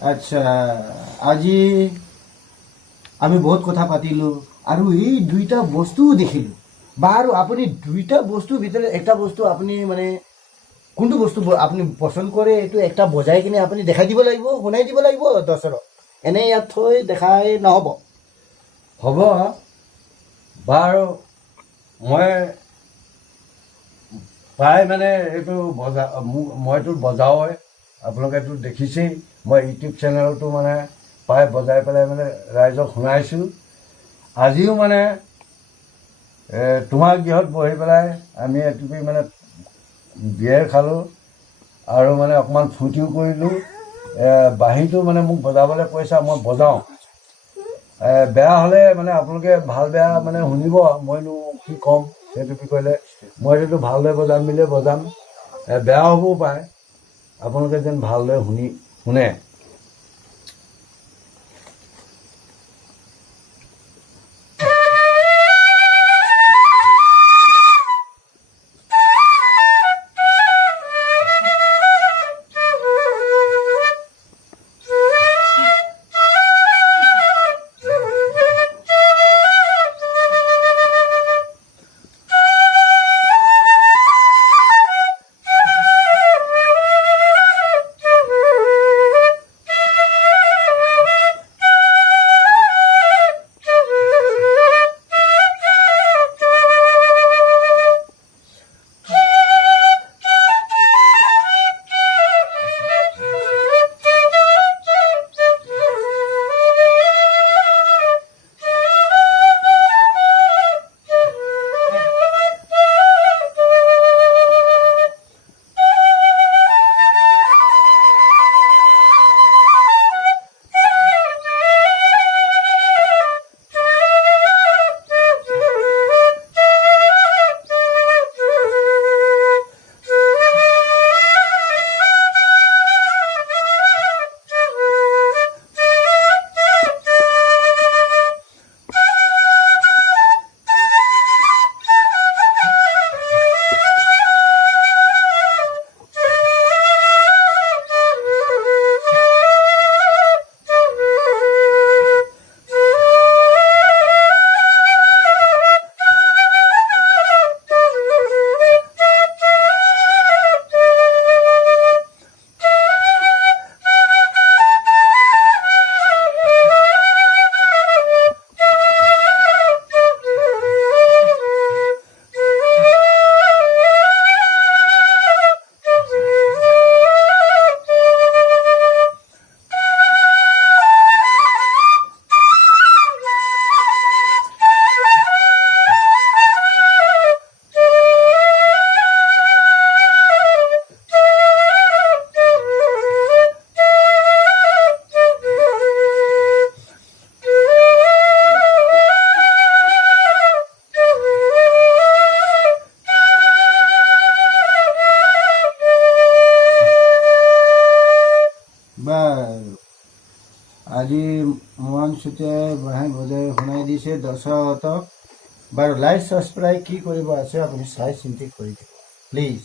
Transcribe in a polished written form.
আচ্ছা, আজি আমি বহুত কথা পাতিলোঁ আৰু এই দুইটা বস্তুও দেখিলোঁ। বাৰু আপুনি দুইটা বস্তুৰ ভিতৰত একটা বস্তু আপুনি মানে কোনটো বস্তু আপুনি পচন্দ কৰে এইটো একটা বজাই কিনে আপুনি দেখাই দিব লাগিব, শুনাই দিব লাগিব দৰ্শকক। এনেই ইয়াত থৈ দেখাই নহ'ব। হ'ব বাৰু, মই প্ৰায় মানে এইটো মইতো বজাওৱে, আপোনালোকেতো দেখিছেই। মই ইউটিউব চেনেলতো মানে প্ৰায় বজাই পেলাই মানে ৰাইজক শুনাইছোঁ। আজিও মানে তোমাৰ গৃহত বহি পেলাই আমি এটুপি মানে বিয়েৰ খালোঁ আৰু মানে অকণমান ফূৰ্তিও কৰিলোঁ। বাঁহীটো মানে মোক বজাবলৈ কৈছা, মই বজাওঁ। বেয়া হ'লে মানে আপোনালোকে ভাল বেয়া মানে শুনিব, মইনো কি ক'ম সেইটো বিষয়লৈ। মই এইটো ভালদৰে বজাম বুলিয়ে বজাম, বেয়া হ'বও পাৰে, আপোনালোকে যেন ভালদৰে শুনে। বাৰু, আজি মোহন চুতীয়াই বাঁহী বজাই শুনাই দিছে দৰ্শকহঁতক। বাৰু, লাইক ছাবস্ক্ৰাইব কি কৰিব আছে আপুনি চাই চিন্তি কৰি দিব প্লিজ।